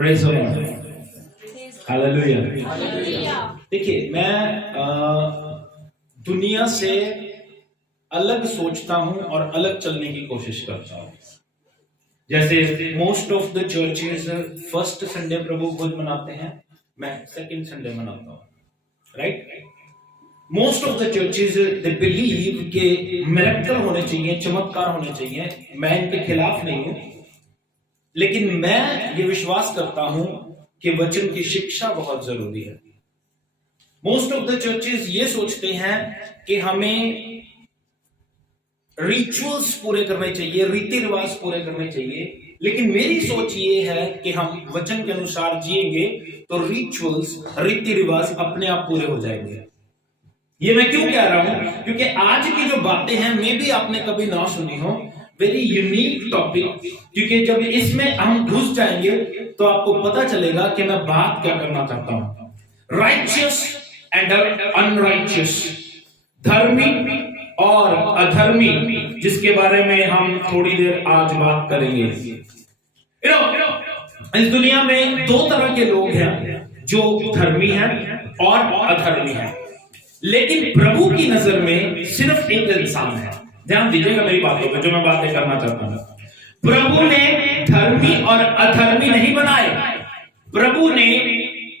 Praise the Lord, hallelujah. देखिए, मैं दुनिया से अलग सोचता हूं और अलग चलने की कोशिश करता हूं। जैसे most of the churches first Sunday प्रभु भोज मनाते हैं, मैं सेकंड संडे मनाता हूं, right. Most of the churches they believe कि मिरेकल होने चाहिए, चमत्कार होने चाहिए। मैं इनके खिलाफ नहीं हूं, लेकिन मैं ये विश्वास करता हूं कि वचन की शिक्षा बहुत जरूरी है। मोस्ट ऑफ द चर्चेस ये सोचते हैं कि हमें रिचुअल्स पूरे करने चाहिए, रीति रिवाज पूरे करने चाहिए, लेकिन मेरी सोच ये है कि हम वचन के अनुसार जिएंगे तो रिचुअल्स, रीति रिवाज अपने आप पूरे हो जाएंगे। ये मैं क्यों कह रहा हूं? क्योंकि आज की जो बातें हैं मे भी आपने कभी ना सुनी हो, वेरी यूनिक टॉपिक, क्योंकि जब इसमें हम घुस जाएंगे तो आपको पता चलेगा कि मैं बात क्या करना चाहता हूं। राइचियस एंड अनराइचियस, धर्मी और अधर्मी, जिसके बारे में हम थोड़ी देर आज बात करेंगे। इस दुनिया में दो तरह के लोग हैं, जो धर्मी हैं और अधर्मी हैं, लेकिन प्रभु की नजर में सिर्फ एक इंसान है। ध्यान दीजिएगा मेरी बातों पे, जो मैं बातें करना चाहता हूं। प्रभु ने धर्मी और अधर्मी नहीं बनाए, प्रभु ने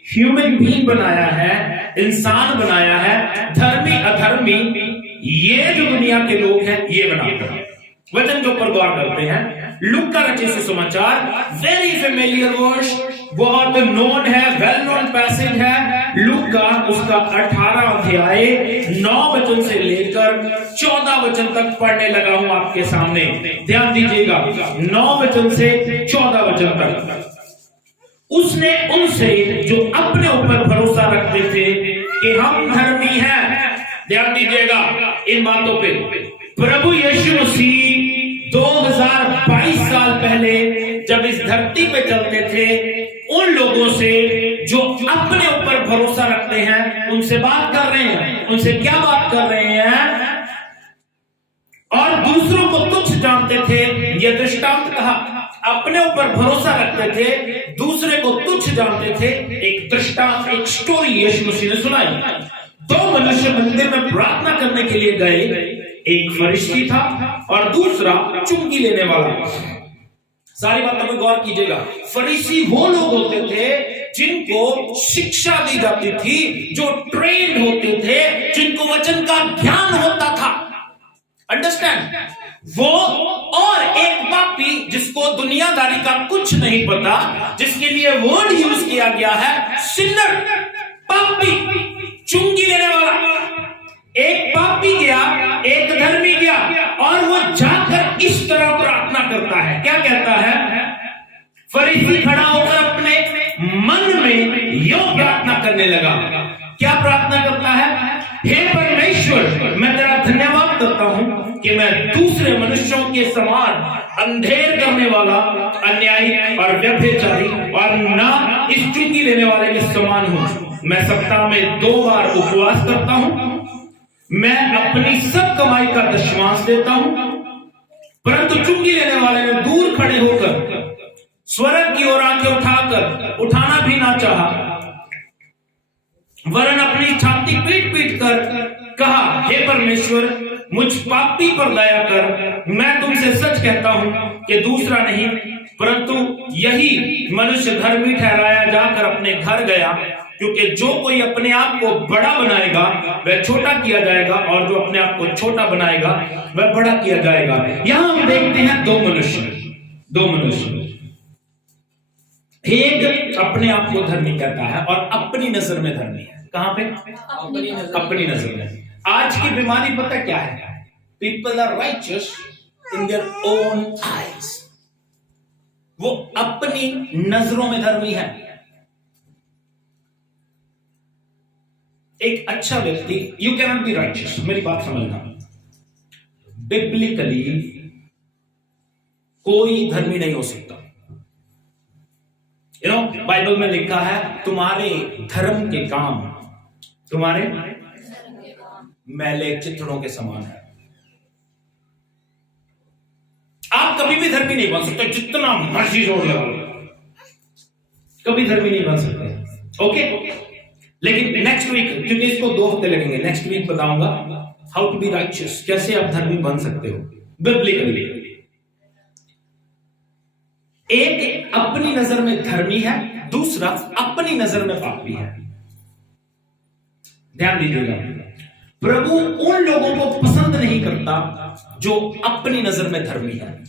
ह्यूमन बीइंग बनाया है, इंसान बनाया है। धर्मी अधर्मी ये जो दुनिया के लोग हैं ये बनाते हैं। वचन के ऊपर गौर करते हैं। लूका का रचित सुसमाचार, वेरी फेमिलियर वर्स, बहुत नोन है, वेल नोन पैसेज है। लूका उसका 18 अध्याय 9 वचन से लेकर 14 वचन तक पढ़ने लगा हूं आपके सामने। ध्यान दीजिएगा, 9 वचन से 14 वचन तक। उसने उनसे जो अपने ऊपर भरोसा रखते थे कि हम धर्मी हैं, ध्यान दीजिएगा इन बातों पे, प्रभु यीशु मसीह 2022 साल पहले जब इस धरती पे चलते थे, उन लोगों से जो अपने ऊपर भरोसा रखते हैं उनसे बात कर रहे हैं। उनसे क्या बात कर रहे हैं? और दूसरों को तुच्छ जानते थे, यह दृष्टांत कहा। अपने ऊपर भरोसा रखते थे, दूसरे को तुच्छ जानते थे। एक दृष्टांत, एक स्टोरी यीशु मसीह ने सुनाई। दो मनुष्य मंदिर में प्रार्थना करने के लिए गए, एक फरिश्ती था और दूसरा चुंगी लेने वाला। सारी बातों में गौर कीजिएगा। फरीसी वो लोग होते थे जिनको शिक्षा दी जाती थी, जो ट्रेंड होते थे, जिनको वचन का ज्ञान होता था। अंडरस्टैंड? वो और एक पापी जिसको दुनियादारी का कुछ नहीं पता, जिसके लिए वर्ड यूज किया गया है सिनर, पापी, चुंगी लेने वाला। एक पापी गया, एक धर्मी गया, और वो जाकर इस तरह प्रार्थना करता है। क्या कहता है? फरीसी खड़ा होकर अपने मन में यो प्रार्थना करने लगा। क्या प्रार्थना करता है? हे परमेश्वर, मैं तेरा धन्यवाद करता हूं कि मैं दूसरे मनुष्यों के समान अंधेर करने वाला, अन्यायी और व्यभिचारी और ना इस चुंगी लेने वाले के समान हूं। मैं सप्ताह में 2 बार उपवास करता हूं, मैं अपनी सब कमाई का दशमांश देता हूं। परंतु चुंगी लेने वाले ने दूर खड़े होकर स्वर्ग की ओर आंखें उठाकर उठाना भी ना चाहा, वरन अपनी छाती पीट पीट कर कहा, हे परमेश्वर, मुझ पापी पर दया कर। मैं तुमसे सच कहता हूं कि दूसरा नहीं परंतु यही मनुष्य धर्मी ठहराया जाकर अपने घर गया, क्योंकि जो कोई अपने आप को बड़ा बनाएगा वह छोटा किया जाएगा, और जो अपने आप को छोटा बनाएगा वह बड़ा किया जाएगा। यहां हम देखते हैं दो मनुष्य। एक अपने आप को धर्मी कहता है और अपनी नजर में धर्मी है। कहां पे? अपनी नजर में। आज की बीमारी पता क्या है? People are righteous in their own eyes. वो अपनी नजरों में धर्मी है। एक अच्छा व्यक्ति, you can not be righteous, मेरी बात समझना। बिब्लिकली कोई धर्मी नहीं हो सकता। बाइबल में लिखा है, तुम्हारे धर्म के काम तुम्हारे मैले चित्रों के समान है। आप कभी भी धर्मी नहीं बन सकते, जितना मर्जी जोड़ लो। कभी धर्मी नहीं बन सकते। ओके, लेकिन नेक्स्ट वीक, क्योंकि इसको 2 हफ्ते लगेंगे, नेक्स्ट वीक बताऊंगा हाउ टू बी राइचियस, कैसे आप धर्मी बन सकते हो बिब्लिकली। एक अपनी नजर में धर्मी है, दूसरा अपनी नजर में पापी है। ध्यान दीजिएगा, प्रभु उन लोगों को पसंद नहीं करता जो अपनी नजर में धर्मी है,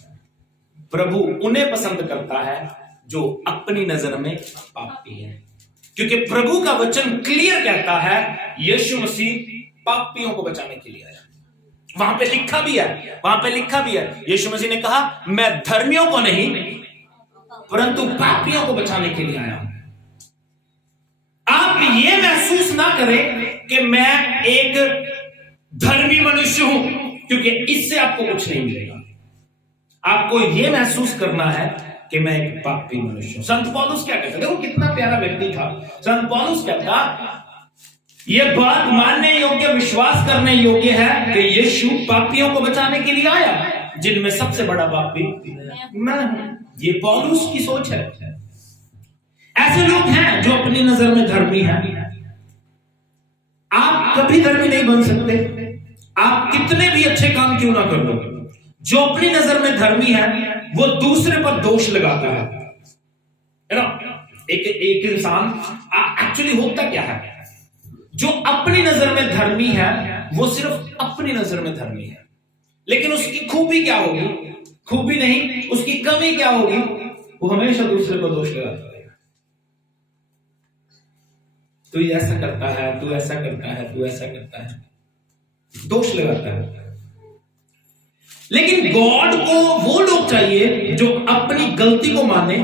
प्रभु उन्हें पसंद करता है जो अपनी नजर में पापी है। क्योंकि प्रभु का वचन क्लियर कहता है यीशु मसीह पापियों को बचाने के लिए आया। वहां पे लिखा भी है, वहां पे लिखा भी है, यीशु मसीह ने कहा मैं धर्मियों को नहीं परंतु पापियों को बचाने के लिए आया हूं। आप ये महसूस ना करें कि मैं एक धर्मी मनुष्य हूं, क्योंकि इससे आपको कुछ नहीं मिलेगा। आपको यह महसूस करना है कि मैं एक पापी मनुष्य हूं। संत पौलुस क्या कहता है, देखो कितना प्यारा व्यक्ति था। संत पौलुस कहता यह बात मानने योग्य, विश्वास करने योग्य है कि यीशु पापियों को बचाने के लिए आया, जिनमें सबसे बड़ा पापी मैं हूं। ये पौलुस की सोच है। ऐसे लोग हैं जो अपनी नजर में धर्मी हैं। आप कभी धर्मी नहीं बन सकते, आप कितने भी अच्छे काम क्यों ना कर लो। जो अपनी नजर में धर्मी है वो दूसरे पर दोष लगाता है ना। एक इंसान एक्चुअली होता क्या है, जो अपनी नजर में धर्मी है वो सिर्फ अपनी नजर में धर्मी है, लेकिन उसकी खूबी क्या होगी, खूबी नहीं, उसकी कमी क्या होगी, वो हमेशा दूसरे पर दोष लगाता है। तू ऐसा करता है, तू ऐसा करता है, तू ऐसा करता है, दोष लगाता है। लेकिन गॉड को वो लोग चाहिए जो अपनी गलती को माने,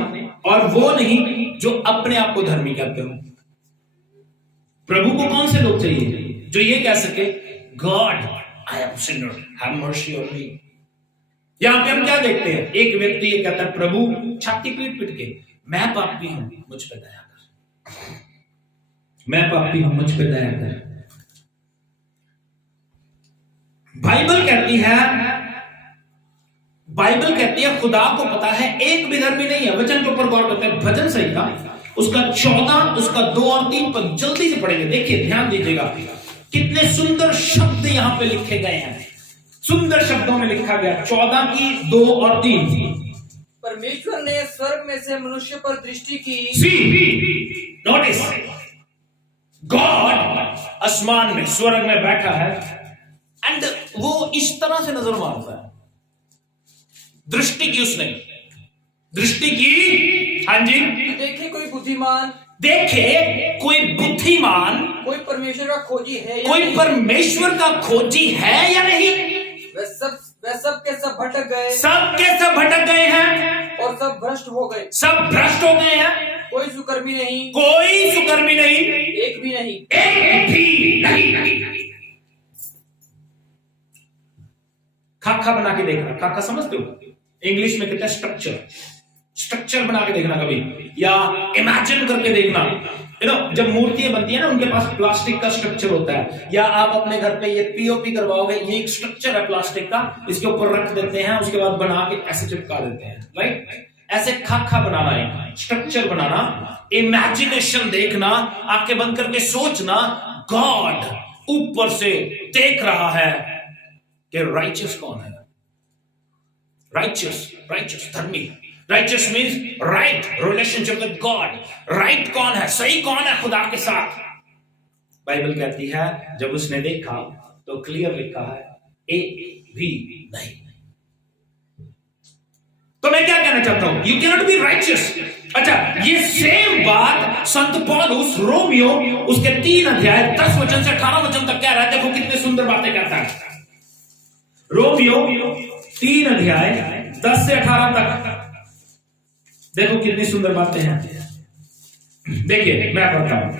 और वो नहीं जो अपने आप को धर्मी कहते हो। प्रभु को कौन से लोग चाहिए जो ये कह सके God I am Sinner, have mercy on me. यहां पे हम क्या देखते हैं, एक व्यक्ति ये कहता है प्रभु छाती पीट पीट के मैं पापी हूं, मुझ पे दया कर, मैं पापी हूं, मुझ पे दया कर। बाइबल कहती है खुदा को पता है एक भी धर्मी नहीं है। वचन के ऊपर गौर करते हैं, भजन संहिता उसका 14, उसका 2 और 3 पर जल्दी से पढ़ेंगे। देखिए ध्यान दीजिएगा, कितने सुंदर शब्द यहां पे लिखे गए हैं, सुंदर शब्दों में लिखा गया। 14 की 2 और 3। परमेश्वर ने स्वर्ग में से मनुष्य पर दृष्टि की। नोटिस, गॉड आसमान में स्वर्ग में बैठा है एंड वो इस तरह से नजर मारता है। दृष्टि की उसने, दृष्टि की, हाँ जी। देखे कोई बुद्धिमान, देखे कोई बुद्धिमान, कोई परमेश्वर का खोजी है या कोई नहीं? परमेश्वर का खोजी है या नहीं? वे सब के सब भटक गए, सब के सब भटक गए हैं और सब भ्रष्ट हो गए, सब भ्रष्ट हो गए हैं। कोई सुकर्मी नहीं, कोई सुकर्मी नहीं, एक भी नहीं, एक भी नहीं। खाका बना के देखना, खाका समझते हो, इंग्लिश में कहते हैं स्ट्रक्चर। स्ट्रक्चर बना के देखना कभी, या इमेजिन करके देखना। जब मूर्तियां बनती है ना, उनके पास प्लास्टिक का स्ट्रक्चर होता है, या आप अपने घर पे ये पीओपी करवाओगे, ये एक स्ट्रक्चर है प्लास्टिक का, इसके ऊपर रख देते हैं, उसके बाद बना के ऐसे चिपका देते हैं, राइट। ऐसे खाका बनाना है, स्ट्रक्चर बनाना, इमेजिनेशन देखना, आंखें बंद करके सोचना, गॉड ऊपर से देख रहा है कि राइचियस कौन है। राइचियस धर्मी। Righteous means right relationship with God. Right कौन है, सही कौन है खुदा के साथ। बाइबल कहती है जब उसने देखा तो क्लियर लिखा है एक भी नहीं। तो मैं क्या कहना चाहता हूं, यू कैनॉट बी राइचियस। अच्छा, ये सेम बात संत पौलुस रोमियो उसके 3 अध्याय 10 वचन से 18 वचन तक कह रहा है। देखो कितनी सुंदर बातें कहता है। रोमियो 3 अध्याय 10 से 18 तक देखो कितनी सुंदर बातें हैं। देखिए मैं पढ़ता हूं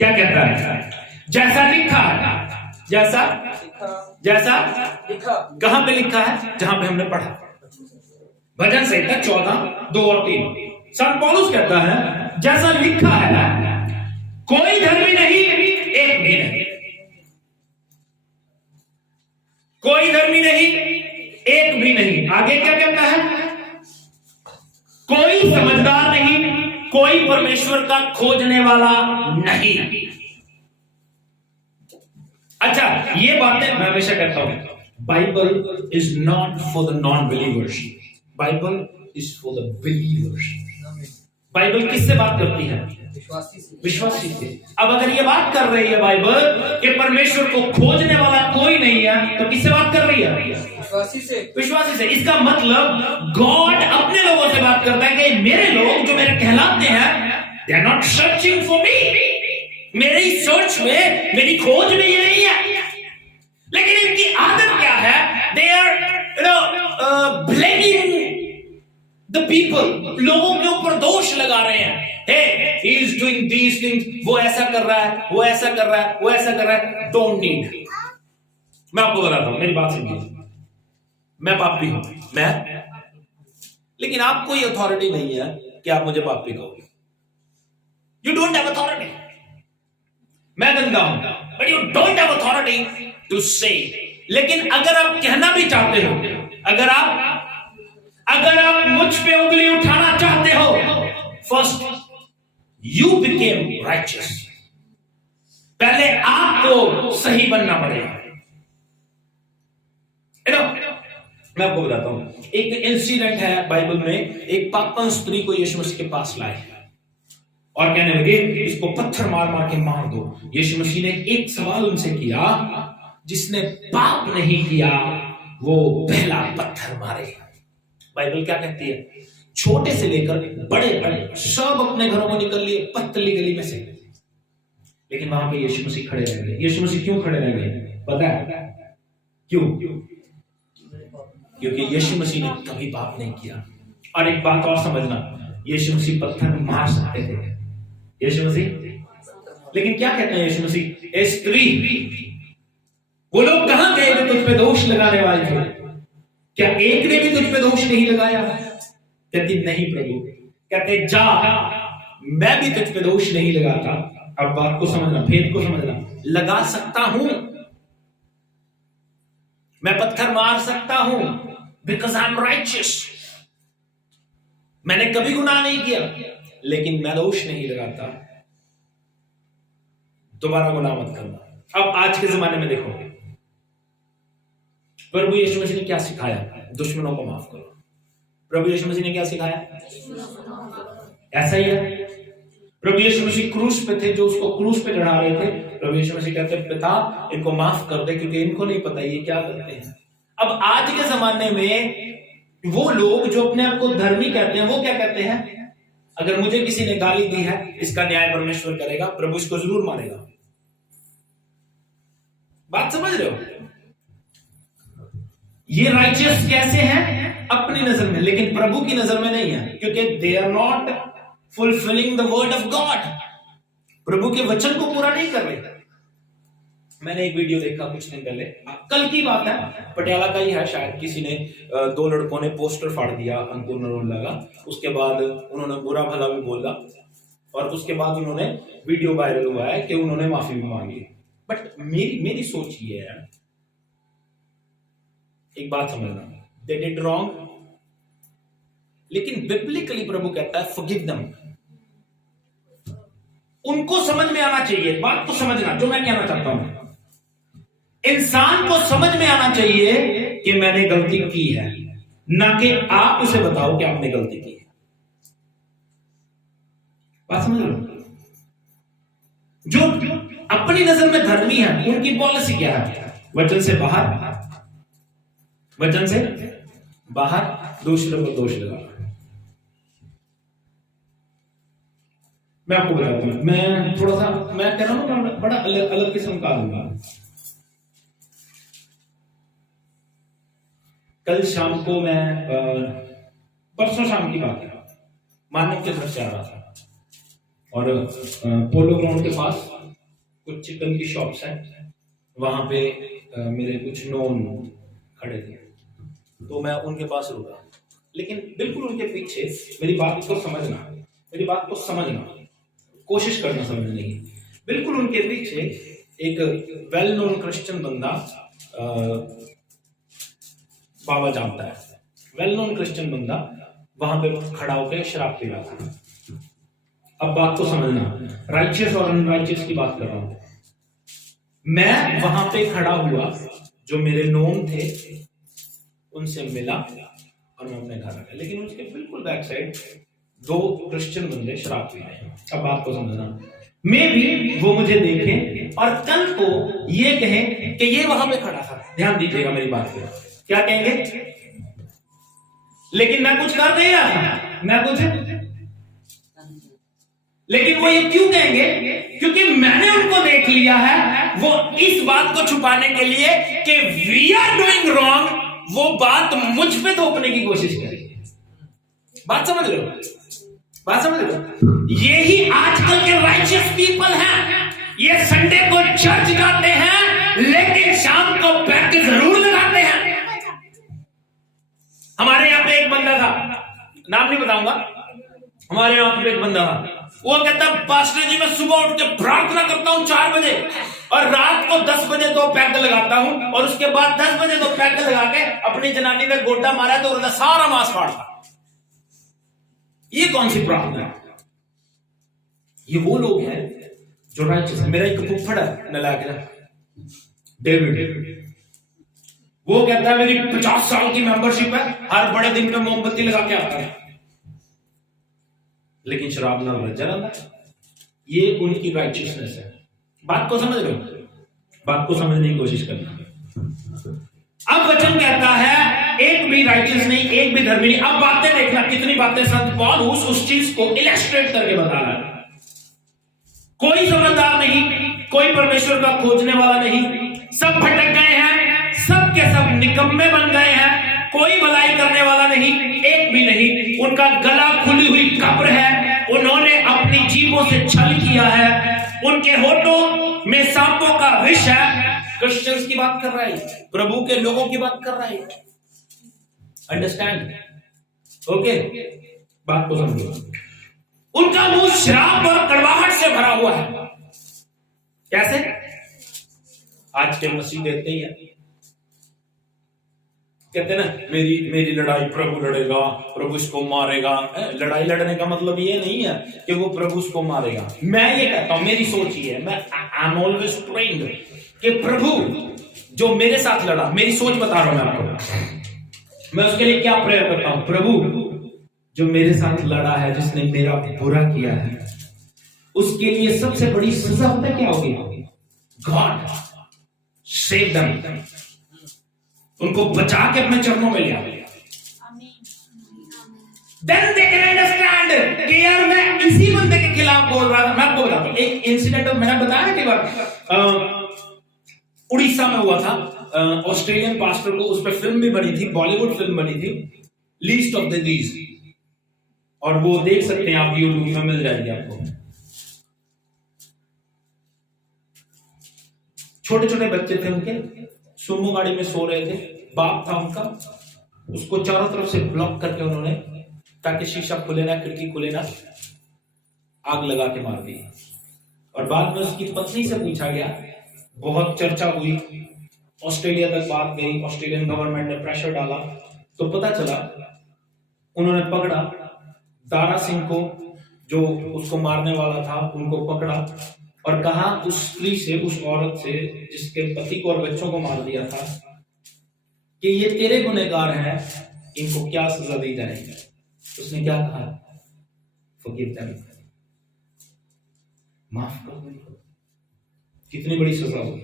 क्या कहता है। जैसा लिखा, जैसा लिखा, कहां पे लिखा है, जहां पे हमने पढ़ा, भजन संहिता 14, 2 और 3। संत पौलुस कहता है जैसा लिखा है कोई धर्मी नहीं, एक भी नहीं, कोई धर्मी नहीं, एक भी नहीं। आगे क्या कहता है, कोई समझदार कोई परमेश्वर का खोजने वाला नहीं। अच्छा, ये बातें मैं हमेशा कहता हूं, Bible is not for the non believers, Bible is for the believers. Bible किससे बात करती है? विश्वासी से। अब अगर ये बात कर रही है बाइबल कि परमेश्वर को खोजने वाला कोई नहीं है, तो किससे बात कर रही है? विश्वासी से। विश्वासी से। इसका मतलब गॉड अपने लोगों से बात करता है कि मेरे लोग जो मेरे कहलाते हैं, they are not searching for me, मेरी सर्च में, मेरी खोज में ये नहीं है। लेकिन इनकी आदत क्या है? They are blaming the people, लोगों के ऊपर दोष लगा रहे हैं। Hey, he is doing these things, वो ऐसा कर रहा है, वो ऐसा कर रहा है, वो ऐसा कर रहा है। Don't need। मैं आपको बताता हूं, मेरी बात सुनिए। मैं पापी हूं, मैं, लेकिन आप कोई अथॉरिटी नहीं है कि आप मुझे पापी कहोगे। You don't have authority। मैं गंदा हूं, but you don't have authority to say। लेकिन अगर आप कहना भी चाहते हो, अगर आप मुझ पे उंगली उठाना चाहते हो, फर्स्ट यू बिकेम राइचियस, पहले आपको सही बनना पड़ेगा। मैं आपको बताता हूं, एक इंसिडेंट है बाइबल में। एक पापन स्त्री को यीशु मसीह के पास लाए और कहने लगे इसको पत्थर मार मार के मार दो। यीशु मसीह ने एक सवाल उनसे किया, जिसने पाप नहीं किया वो पहला पत्थर मारे। बाइबल क्या कहती है? छोटे से लेकर बड़े बड़े सब अपने घरों में निकल लिए, पतली गली में से। लेकिन वहां पे यीशु मसीह खड़े रह गए। यीशु मसीह क्यों खड़े रह गए पता है? क्यों? क्योंकि यीशु मसीह ने कभी पाप नहीं किया। और एक बात और समझना, यीशु मसीह पत्थर मार सकते थे, यीशु मसीह। लेकिन क्या कहते हैं यीशु मसीह? ए स्त्री, वो लोग कहां गए थे तुझ पे दोष लगाने वाले थे? क्या एक ने भी तुझ पे दोष नहीं लगाया? कहती नहीं प्रभु। कहते जा, मैं भी तुझ पे दोष नहीं लगाता। अब बात को समझना, भेद को समझना। लगा सकता हूं, मैं पत्थर मार सकता हूं, बिकॉज आई एम राइचियस, मैंने कभी गुनाह नहीं किया, लेकिन मैं दोष नहीं लगाता। दोबारा गुनाह मत करना। अब आज के जमाने में देखो, प्रभु यीशु मसीह ने क्या सिखाया? दुश्मनों को माफ करो। प्रभु यीशु मसीह ने क्या सिखाया? ऐसा ही है। प्रभु यीशु मसीह क्रूस पे थे, जो उसको क्रूस पे चढ़ा रहे थे, प्रभु यीशु मसीह कहते पिता इनको माफ कर दे, क्योंकि इनको नहीं पता ये क्या करते हैं। अब आज के जमाने में वो लोग जो अपने आप को धर्मी कहते हैं, वो क्या कहते हैं? अगर मुझे किसी ने गाली दी है, इसका न्याय परमेश्वर करेगा, प्रभु इसको जरूर मारेगा। बात समझ रहे हो? ये राइचियस कैसे हैं? अपनी नजर में, लेकिन प्रभु की नजर में नहीं है, क्योंकि they are not fulfilling the word of God. प्रभु के वचन को पूरा नहीं कर रहे। मैंने एक वीडियो देखा कुछ दिन पहले, कल की बात है, पटियाला का ही है शायद। किसी ने, दो लड़कों ने पोस्टर फाड़ दिया अंकुर नरोला का। उसके बाद उन्होंने बुरा भला भी बोला, और उसके बाद उन्होंने वीडियो वायरल हुआ है कि उन्होंने माफी भी मांगी। बट मेरी सोच ये है, एक बात समझना, दे डिड रॉन्ग, लेकिन बिब्लिकली प्रभु कहता है फॉरगिव देम। उनको समझ में आना चाहिए। बात को समझना, जो मैं कहना चाहता हूं, इंसान को समझ में आना चाहिए कि मैंने गलती की है, ना कि आप उसे बताओ कि आपने गलती की है। बात समझ लो। जो अपनी नजर में धर्मी है, उनकी पॉलिसी क्या है? वचन से बाहर, वचन से बाहर दूसरों को दोष लगाना। मैं आपको बताता हूं, मैं थोड़ा सा, मैं कह रहा हूं बड़ा अलग किस्म का लूंगा। कल शाम को मैं, परसों शाम की बात है, मानव की तरफ से आ रहा था, और पोलो ग्राउंड के पास कुछ चिकन की शॉप्स हैं, वहां पे मेरे कुछ नोन खड़े थे, तो मैं उनके पास रुका। लेकिन बिल्कुल उनके पीछे, मेरी बात को समझना, कोशिश करना समझने की, बिल्कुल उनके पीछे एक वेल नोन क्रिश्चियन बंदा, बाबा जानता है, वेल नोन क्रिश्चियन बंदा वहां पे खड़ा होकर शराब पी रहा था। अब बात को समझना, राइचियस और अनराइचियस की बात कर रहा हूं। मैं वहां पे खड़ा हुआ, जो मेरे नोन थे उनसे मिला और मैं अपने घर आ गया, लेकिन उसके बिल्कुल बैक साइड दो क्रिश्चियन बंदे शराब पी रहे हैं। अब बात को समझना, मे भी वो मुझे देखें और कल को ये कहें कि ये वहां पे खड़ा था। ध्यान दीजिएगा मेरी बात पे, क्या कहेंगे? लेकिन मैं कुछ कर नहीं रहा था, मैं कुछ, लेकिन वो ये क्यों कहेंगे? क्योंकि मैंने उनको देख लिया है। वो इस बात को छुपाने के लिए कि वी आर डूइंग रॉन्ग, वो बात मुझ पे थोपने की कोशिश करेंगे। बात समझ रहे हो? बात समझ रहे हो? यही आजकल के राइचियस पीपल हैं। ये संडे को चर्च जाते हैं लेकिन शाम को पैक जरूर लगाते हैं। हमारे यहां पे एक बंदा था, नाम नहीं बताऊंगा, हमारे यहां पे एक बंदा था, वो कहता पास्टर जी मैं सुबह उठ के प्रार्थना करता हूं 4 बजे और रात को 10 बजे तो पैक लगाता हूं और उसके बाद 10 बजे तो पैक लगा के अपनी जनानी पे गोटा मारा तो उसका सारा मांस फाड़ता। ये कौन सी प्रार्थना है? ये वो लोग हैं जो राइचियस। मेरा एक फुफ्फड़ है नलायक डेविड, वो कहता है मेरी 50 साल की मेंबरशिप है, हर बड़े दिन पे मोमबत्ती लगा के आता है, लेकिन शराब ना रज्जा रहता है। ये उनकी राइचियसनेस है। बात को समझ रहे हो? बात को समझने की कोशिश करना। अब वचन कहता है एक भी राइचियस नहीं, एक भी धर्मी नहीं। अब बातें देखना, कितनी बातें संत पौल उस चीज को इलस्ट्रेट करके बता रहा है। कोई समझदार नहीं, कोई परमेश्वर का खोजने वाला नहीं, सब भटक गए हैं, सब के सब निकम्मे बन गए हैं, कोई भलाई करने वाला नहीं, एक भी नहीं। उनका गला खुली हुई कब्र है, उन्होंने अपनी जीभों से छल किया है, उनके होठों में सांपों का विष है। क्रिश्चियंस की बात कर रहा है, प्रभु के लोगों की बात कर रहा है। अंडरस्टैंड? ओके, बात को समझो। उनका मुंह शराब और कड़वाहट से भरा हुआ है। कैसे? आज के मसीह देते ही है, कहते ना मेरी लड़ाई प्रभु लड़ेगा, प्रभु इसको मारेगा। लड़ाई लड़ने का मतलब ये नहीं है कि वो प्रभु उसको मारेगा। मैं ये कहता हूं, मेरी सोच ही है, मैं आई एम ऑलवेज प्रेइंग कि प्रभु जो मेरे साथ लड़ा, मेरी सोच बता रहा हूं मैं आपको, मैं उसके लिए क्या प्रेयर करता हूं? प्रभु जो मेरे साथ लड़ा है, जिसने मेरा बुरा किया है, उसके लिए सबसे बड़ी सजा पता क्या होगी? गॉड सेव देम, उनको बचा के अपने चरणों में ले आओ। Then they can understand कि यार मैं इसी बंदे के खिलाफ बोल रहा था। मैं आपको बताता हूं एक इंसिडेंट, मैंने बताया कि बार उड़ीसा में हुआ था। ऑस्ट्रेलियन पास्टर को, उस पर फिल्म भी बनी थी, बॉलीवुड फिल्म बनी थी, लीस्ट ऑफ द दीज, और वो देख सकते हैं आप, यूट्यूब में मिल जाएगी आपको। छोटे छोटे बच्चे थे उनके, सुमो गाड़ी में सो रहे थे, बाप था उनका, उसको चारों तरफ से ब्लॉक करके उन्होंने, ताकि शीशा खुले ना, खिड़की खुले ना, आग लगा के मार दी। और बाद में उसकी पत्नी से पूछा गया, बहुत चर्चा हुई, ऑस्ट्रेलिया तक बात गई, ऑस्ट्रेलियन गवर्नमेंट ने प्रेशर डाला, तो पता चला उन्होंने पकड़ा दारा सिंह को, जो उसको मारने वाला था, उनको पकड़ा और कहा उस स्त्री से, उस औरत से जिसके पति को और बच्चों को मार दिया था, कि ये तेरे गुनहगार हैं, इनको क्या सजा दी जाएगी। उसने क्या कहा? फॉरगिव देम, माफ कर दो। कितनी बड़ी सजा होगी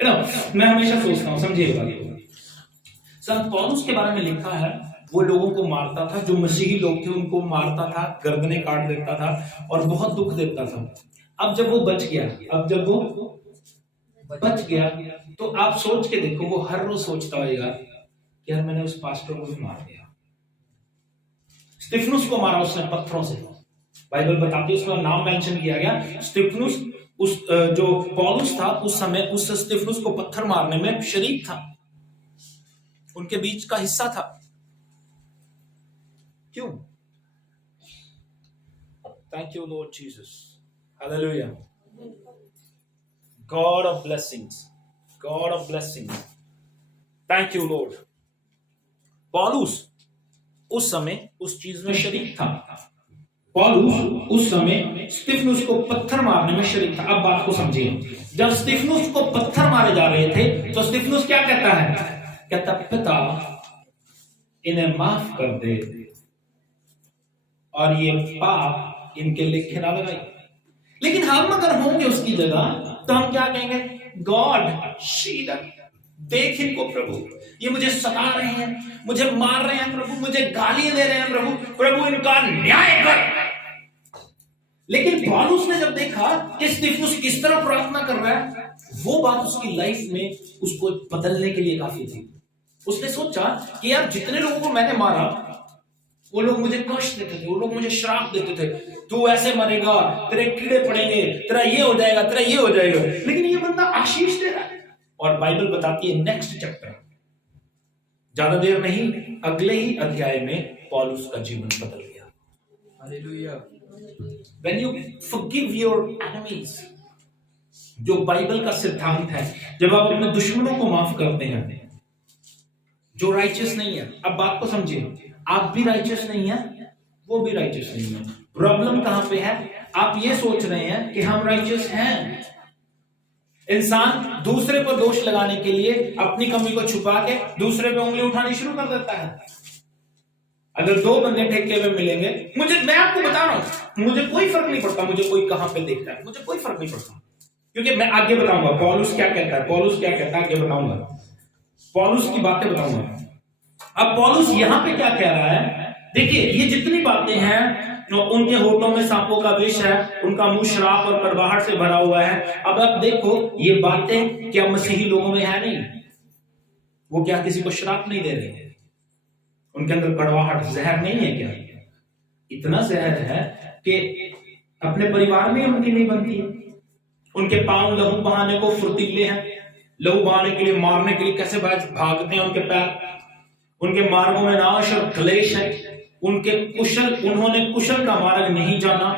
ना। मैं हमेशा सोचता हूं, समझिएगा, संत पौलुस के बारे में लिखा है, वो लोगों को मारता था, जो मसीही लोग थे उनको मारता था, गर्दनें काट देता था और बहुत दुख देता था। अब जब वो बच गया, तो आप सोच के देखो, वो हर रोज सोचता होगा कि यार मैंने उस पास्टर को भी मार दिया। स्तिफनुस को मारा उसने पत्थरों से, बाइबल बताती है, उसका नाम मेंशन किया गया। स्तिफनुस, उस जो पौलुस था उस समय, उस स्तिफनुस को पत्थर मारने में शरीक था, उनके बीच का हिस्सा था। क्यों? Thank you Lord Jesus, hallelujah, God of blessings, God of blessings, thank you Lord. पौलुस उस समय उस चीज में शरीक था। पौलुस उस समय स्तिफनुस को पत्थर मारने में शरीक था। अब बात को समझिए, जब स्तिफनुस को पत्थर मारे जा रहे थे तो स्तिफनुस क्या कहता है? कहता, पिता इन्हें माफ कर दे और ये पाप इनके लिखे ना लगाई। लेकिन हम अगर होंगे उसकी जगह तो हम क्या कहेंगे? गॉड सी देम, देख इनको प्रभु, ये मुझे सता रहे हैं, मुझे मार रहे हैं प्रभु, मुझे गालियां दे रहे हैं प्रभु, प्रभु इनका न्याय कर। लेकिन पौलुस ने जब देखा कि स्तिफनुस किस तरह प्रार्थना कर रहा है, वो बात उसकी लाइफ में उसको बदलने के लिए काफी थी। उसने सोचा कि यार जितने लोगों को मैंने मारा वो लोग मुझे कष्ट देते थे, वो लोग मुझे श्राप देते थे, तू ऐसे मरेगा, तेरे कीड़े पड़ेंगे, तेरा ये हो जाएगा, तेरा ये हो जाएगा। लेकिन ये बंदा आशीष दे रहा है। और बाइबल बताती है नेक्स्ट चैप्टर, ज्यादा देर नहीं, अगले ही अध्याय में पौलुस का जीवन बदल गया। Hallelujah. When you forgive your enemies, जो बाइबल का सिद्धांत है, जब आप अपने दुश्मनों को माफ करते हैं, जो राइचियस नहीं है, अब बात को समझिए, आप भी राइचियस नहीं है, वो भी राइचियस नहीं है। प्रॉब्लम कहां पे है? आप ये सोच रहे हैं कि हम राइचियस हैं। इंसान दूसरे पर दोष लगाने के लिए अपनी कमी को छुपा के दूसरे पे उंगली उठानी शुरू कर देता है। अगर दो बंदे ठेके में मिलेंगे, मैं आपको बता रहा हूं, मुझे कोई फर्क नहीं पड़ता मुझे कोई कहां पे देखता है, मुझे कोई फर्क नहीं पड़ता, क्योंकि मैं आगे बताऊंगा पौलुस क्या कहता है, पौलुस क्या कहता है आगे बताऊंगा, पौलुस की बातें बताऊंगा। अब पौलुस यहां पे क्या कह रहा है, देखिए ये जितनी बातें हैं, उनके होठों में सांपों का विष है, उनका मुंह शराब और कड़वाहट से भरा हुआ है। अब आप देखो ये बातें क्या मसीही लोगों में है? नहीं, वो क्या किसी को श्राप नहीं दे रहे? उनके अंदर कड़वाहट, जहर नहीं है क्या? इतना जहर है कि अपने परिवार में उनकी नहीं बनती है। उनके पांव लहू बहाने को फुर्तीले हैं, लहू बहाने के लिए, मारने के लिए कैसे भागते हैं उनके पैर। उनके मार्गों में नाश और क्लेश है। उन्होंने कुशल का मार्ग नहीं जाना।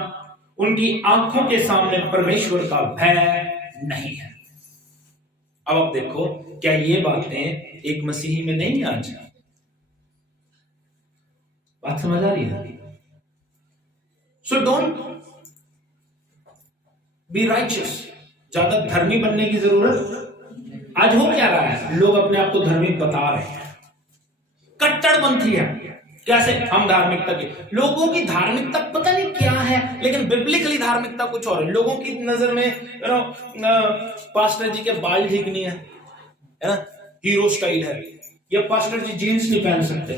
उनकी आंखों के सामने परमेश्वर का भय नहीं है। अब आप देखो, क्या ये बातें एक मसीही में नहीं है? आज बात समझ आ रही है? So don't be righteous. ज्यादा धर्मी बनने की जरूरत। आज हो क्या रहा है, लोग अपने आप को धर्मी बता रहे हैं, कट्टरपंथी है। कैसे? हम धार्मिकता के, लोगों की धार्मिकता पता नहीं क्या है, लेकिन बिब्लिकली धार्मिकता कुछ और है। लोगों की नजर में पास्टर जी के बाल ठीक नहीं है ना, हीरो स्टाइल है, या पास्टर जी जीन्स नहीं पहन सकते,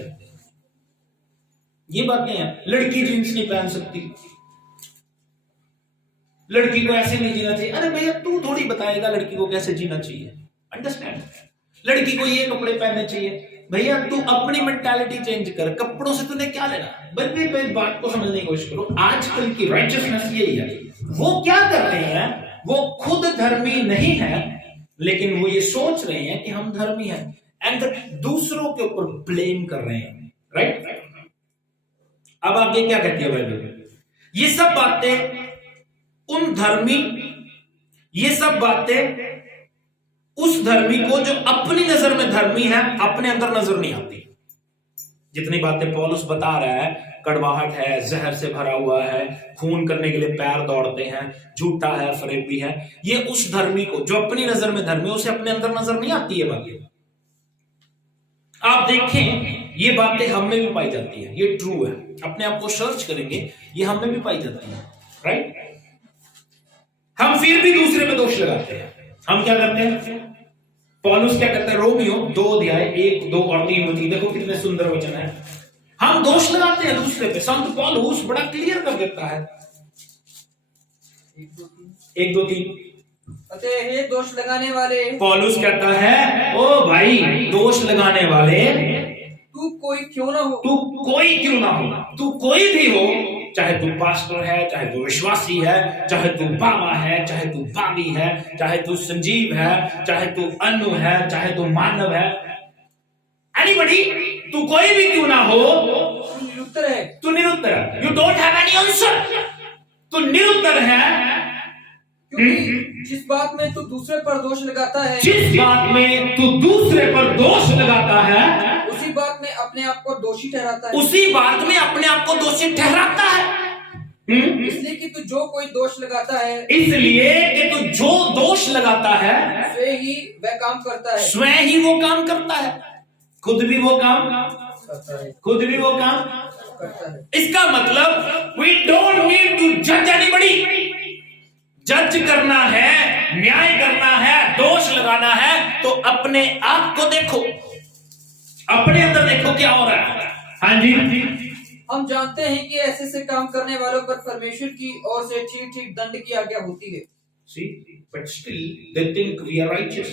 ये बातें हैं। लड़की जीन्स नहीं पहन सकती, लड़की को ऐसे नहीं जीना चाहिए। अरे भैया तू थोड़ी बताएगा लड़की को कैसे जीना चाहिए, अंडरस्टैंड? लड़की को ये कपड़े पहनने चाहिए, भैया तू अपनी मेंटालिटी चेंज कर, कपड़ों से तूने क्या लेना? बस बात को समझने की कोशिश करो। आजकल की राइचियसनेस यही है। वो क्या कर रहे हैं, वो खुद धर्मी नहीं है, लेकिन वो ये सोच रहे हैं कि हम धर्मी हैं, एंड दूसरों के ऊपर ब्लेम कर रहे हैं। राइट? अब आगे क्या कहती है बाइबल? ये सब बातें ये सब बातें उस धर्मी को जो अपनी नजर में धर्मी है, अपने अंदर नजर नहीं आती। जितनी बातें पौलुस बता रहा है, कड़वाहट है, जहर से भरा हुआ है, खून करने के लिए पैर दौड़ते हैं, झूठा है, फरेबी है, ये उस धर्मी को जो अपनी नजर में धर्मी, उसे अपने अंदर नजर नहीं आती है बातें। आप देखें, ये बातें हम में भी पाई जाती है, ये ट्रू है। अपने आप को सर्च करेंगे, ये हम में भी पाई जाती है। राइट? हम फिर भी दूसरे पे दोष लगाते हैं। हम क्या करते हैं? पौलुस क्या करता है? रोमियो 2 अध्याय 1, 2 और 3 में देखो कितने सुंदर वचन है। हम दोष लगाते हैं दूसरे पे। संत पौलुस बड़ा क्लियर कर देता है, 1, 2, 3। अतः हे दोष लगाने वाले, पौलुस कहता है, ओ भाई दोष लगाने वाले, तू कोई क्यों ना हो, तू कोई क्यों ना हो, तू कोई भी हो, चाहे तू पास्टर है, चाहे तू विश्वासी है, चाहे तू बाबा है, चाहे तू बाबी है, चाहे तू संजीव है, चाहे तू अनु है, चाहे तू मानव है, एनीबॉडी, तू कोई भी क्यों ना हो, तू निरुत्तर है, तू निरुत्तर है। You don't have any answer, तू निरुत्तर है। क्योंकि जिस बात में तू दूसरे पर दोष लगाता है, जिस बात में तू दूसरे पर दोष लगाता है, उसी बात में अपने आप को दोषी ठहराता है। उसी बात में अपने आप को दोषी ठहराता है। इसलिए कि तू जो कोई दोष लगाता है इसलिए कि तू जो दोष लगाता है स्वयं ही वह काम करता है स्वयं ही वो काम करता है, खुद भी वो काम करता है खुद भी वो काम। करता है। इसका मतलब वी डोंट नीड टू जज एनीबॉडी। जज करना है, न्याय करना है, दोष लगाना है तो अपने आप को देखो, अपने अंदर देखो क्या हो रहा है। हाँ जी, हम जानते हैं कि ऐसे से काम करने वालों पर परमेश्वर की ओर से ठीक ठीक दंड की आज्ञा होती है। See, but still they think we are righteous.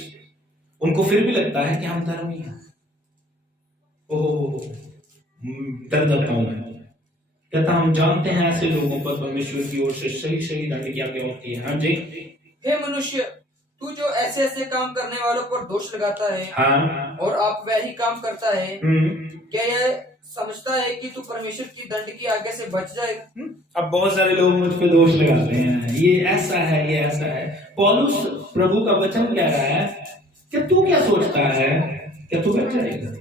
उनको फिर भी लगता है कि हम धर्मी हैं। ओह, डर जाता हूं मैं। कहता हम जानते हैं ऐसे लोगों पर परमेश्वर की ओर से सही सही दंड की आज्ञा होती है। हाँ जी, हे मनुष्य, तू जो ऐसे ऐसे काम करने वालों पर दोष लगाता है हाँ, और आप वह ही काम करता है, क्या यह समझता है कि तू परमेश्वर की दंड की आज्ञा से बच जाएगा? अब बहुत सारे लोग मुझ पे दोष लगाते हैं, ये ऐसा है, ये ऐसा है। पौलुस प्रभु का वचन कह रहा है कि तू क्या सोचता है कि तू बच जाएगा।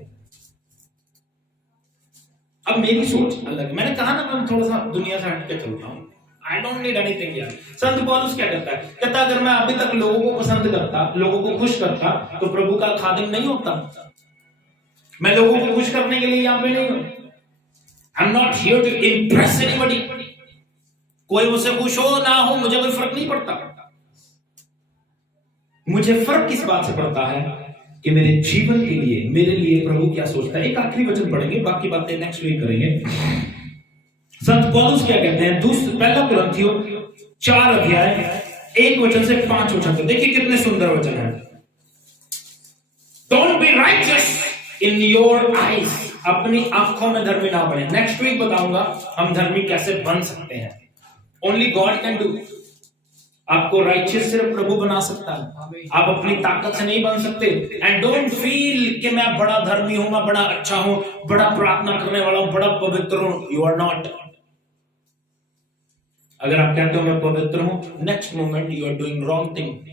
अब मेरी सोच अलग, मैंने कहा ना मैं थोड़ा सा दुनिया से हट के चलता हूँ। आई डोंट नीड एनीथिंग यार। संत पौलुस क्या करता है, कहता अगर मैं अभी तक लोगों को पसंद करता, लोगों को खुश करता तो प्रभु का खादिम नहीं होता। मैं लोगों को खुश करने के लिए यहाँ पे नहीं हूं। I am not here to impress anybody. कोई मुझसे खुश हो ना हो मुझे कोई फर्क नहीं पड़ता। मुझे फर्क किस बात से पड़ता है कि मेरे जीवन के लिए, मेरे लिए प्रभु क्या सोचता है। एक आखिरी वचन पढ़ेंगे, बाकी बातें नेक्स्ट वीक करेंगे। संत पौलुस क्या कहते हैं, पहला कुरिन्थियों 4 अध्याय 1 वचन से 5 वचन तक देखिए कितने सुंदर वचन है। Don't be righteous in your eyes, अपनी आंखों में धर्मी ना बने। नेक्स्ट वीक बताऊंगा हम धर्मी कैसे बन सकते हैं। Only God can do. आपको राइचियस सिर्फ प्रभु बना सकता है, आप अपनी ताकत से नहीं बन सकते। एंड डोंट फील कि मैं बड़ा धर्मी हूं, मैं बड़ा अच्छा हूं, बड़ा प्रार्थना करने वाला हूं, बड़ा पवित्र हूं। You are not. अगर आप कहते हो मैं पवित्र हूं, next moment you are doing wrong thing.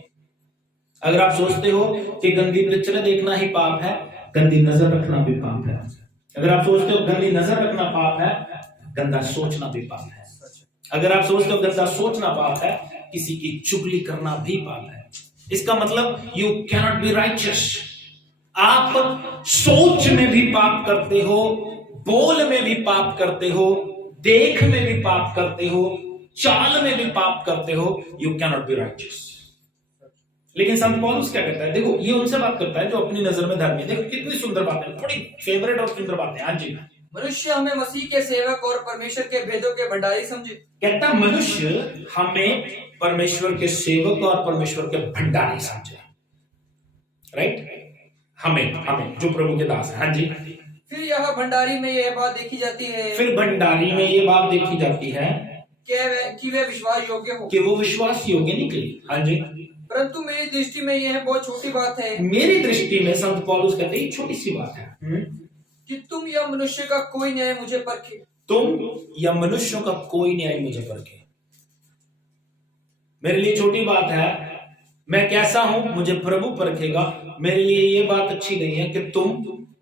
अगर आप सोचते हो कि गंदी पिक्चरें देखना ही पाप है, गंदी नजर रखना भी पाप है। अगर आप सोचते हो गंदी नजर रखना पाप है, गंदा सोचना भी पाप है। अगर आप सोचते हो गंदा सोचना पाप है, किसी की चुगली करना भी पाप है। इसका मतलब यू कैनॉट बी राइचियस। आप सोच में भी पाप करते हो, बोल में भी पाप करते हो, देख में भी पाप करते हो, चाल में भी पाप करते हो। You cannot be righteous. लेकिन संत पौलुस क्या करता है, देखो ये उनसे बात करता है जो अपनी नजर में धर्मी है। देखो कितनी सुंदर बात है, बड़ी फेवरेट और सुंदर बात है। हाँ जी, मनुष्य हमें मसीह के सेवक और परमेश्वर के भेदों के भंडारी समझे। कहता मनुष्य हमें परमेश्वर के सेवक और परमेश्वर के भंडारी समझे। राइट, हमें जो प्रभु के दास है। हाँ जी, फिर यह भंडारी में यह बात देखी जाती है, फिर भंडारी में ये बात देखी जाती है कि वे विश्वास योग्य हो, कि वो विश्वास योग्य निकले। हाँ जी, परंतु मेरी दृष्टि में यह बहुत छोटी बात है। मेरी दृष्टि में संत पौलुस कहते हैं छोटी सी बात है कि तुम या मनुष्य का कोई न्याय मुझे परखे। तुम या मनुष्यों का कोई न्याय मुझे परखे। मेरे लिए छोटी बात है, मैं कैसा हूं मुझे प्रभु परखेगा। मेरे लिए ये बात अच्छी नहीं है कि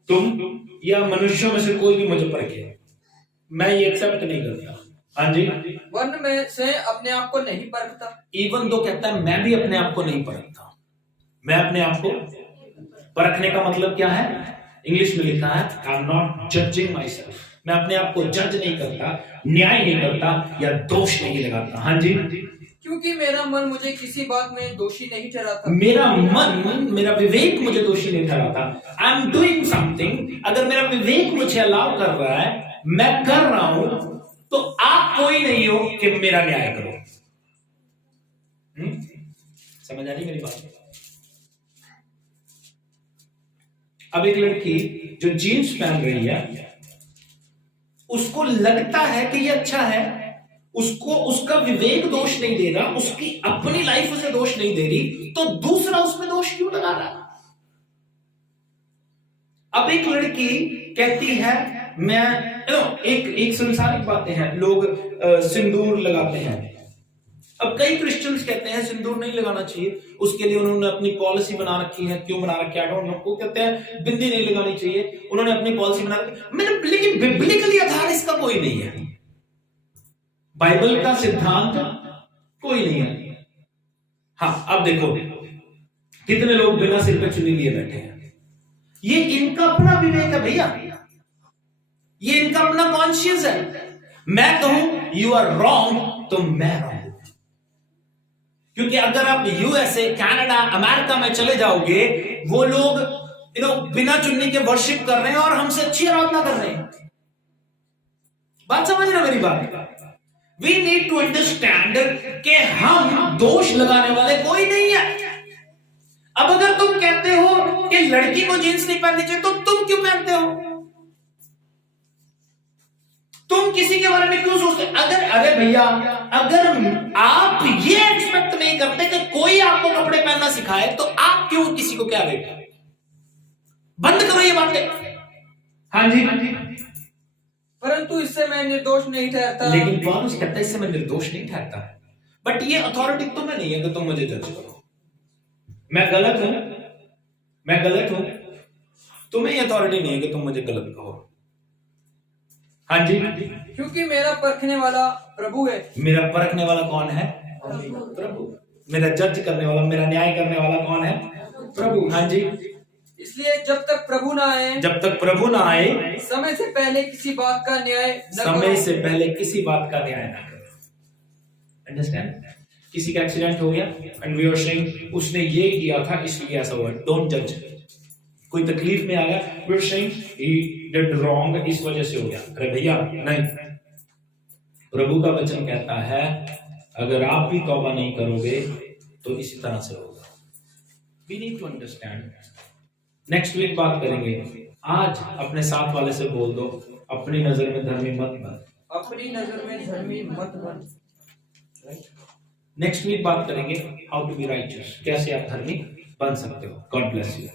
तुम या मनुष्यों में से कोई भी मुझे परखे। मैं ये एक्सेप्ट नहीं करता। हाँ जी, वर्ण में से अपने आप को नहीं परखता। इवन तो कहता है मैं भी अपने आप को नहीं परखता। मैं अपने आप को परखने का मतलब क्या है, इंग्लिश में लिखा है आई am not judging my self. मैं अपने आप को जज नहीं करता, न्याय नहीं करता या दोष नहीं लगाता। हाँ जी, क्योंकि मेरा मन मुझे किसी बात में दोषी नहीं ठहराता। मेरा विवेक मुझे दोषी नहीं ठहराता। आई एम डूइंग समथिंग, अगर मेरा विवेक मुझे अलाउ कर रहा है, मैं कर रहा हूं, तो आप कोई नहीं हो कि मेरा न्याय करो। समझ आ रही मेरी बात? अब एक लड़की जो जीन्स पहन रही है, उसको लगता है कि ये अच्छा है, उसको उसका विवेक दोष नहीं दे रहा, उसकी अपनी लाइफ उसे दोष नहीं दे रही, तो दूसरा उसमें दोष क्यों लगा रहा? अब एक लड़की कहती है मैं एक संसारिक बातें हैं, लोग सिंदूर लगाते हैं। अब कई क्रिश्चियंस कहते हैं सिंदूर नहीं लगाना चाहिए, उसके लिए उन्होंने अपनी पॉलिसी बना रखी है। क्यों बना रखी है आई डोंट नो। वो कहते हैं बिंदी नहीं लगानी चाहिए, उन्होंने अपनी पॉलिसी बना रखी। लेकिन बिब्लिकली आधार इसका कोई नहीं है। बाइबल का सिद्धांत कोई नहीं है। हाँ, अब देखो कितने लोग बिना सिर पे चुन्नी लिए बैठे हैं। ये इनका अपना विवेक है भैया, ये इनका अपना कॉन्शियस है। मैं कहूं यू आर रॉन्ग तो मैं रॉन्ग हूं, क्योंकि अगर आप यूएसए, कनाडा, अमेरिका में चले जाओगे, वो लोग बिना चुन्नी के वर्शिप कर रहे हैं और हमसे अच्छी आराधना कर रहे हैं। बात समझ रहे मेरी बात? वी नीड टू अंडरस्टैंड कि हम दोष लगाने वाले कोई नहीं है। अब अगर तुम कहते हो कि लड़की को जींस नहीं पहननी चाहिए, तो तुम क्यों पहनते हो? तुम किसी के बारे में क्यों सोचते? अरे भैया, अगर आप ये एक्सपेक्ट नहीं करते कि कोई आपको कपड़े पहनना सिखाए, तो आप क्यों किसी को क्या देते? बंद करो ये बातें। हाँ जी, परंतु इससे मैं निर्दोष नहीं ठहरता। लेकिन पौलुस कहता है इससे मैं निर्दोष नहीं ठहरता। बट ये अथॉरिटी तुम्हें नहीं है कि तुम मुझे जज करो। मैं गलत हूं, तुम्हें ये अथॉरिटी नहीं है कि तुम मुझे गलत कहो। हाँ जी, क्योंकि मेरा परखने वाला प्रभु है। मेरा परखने वाला कौन है? प्रभु। मेरा जज करने वाला, मेरा न्याय करने वाला कौन है? प्रभु। हाँ जी, इसलिए जब तक प्रभु ना आए, समय से पहले किसी बात का न्याय ना करो। अंडरस्टैंड? किसी का एक्सीडेंट हो गया एंड वी आर सेइंग उसने ये किया था इसलिए ऐसा हुआ। डोंट जज। कोई तकलीफ में आ गया, we are saying he did wrong, इस वजह से हो गया। अरे भैया नहीं, प्रभु का वचन कहता है अगर आप भी तौबा नहीं करोगे तो इसी तरह से होगा। We need to understand. Next week बात करेंगे। आज अपने साथ वाले से बोल दो, अपनी नजर में धर्मी मत बन। अपनी नजर में धर्मी मत बन। नेक्स्ट वीक बात करेंगे हाउ टू बी राइचियस, कैसे आप धर्मी बन सकते हो। God bless you.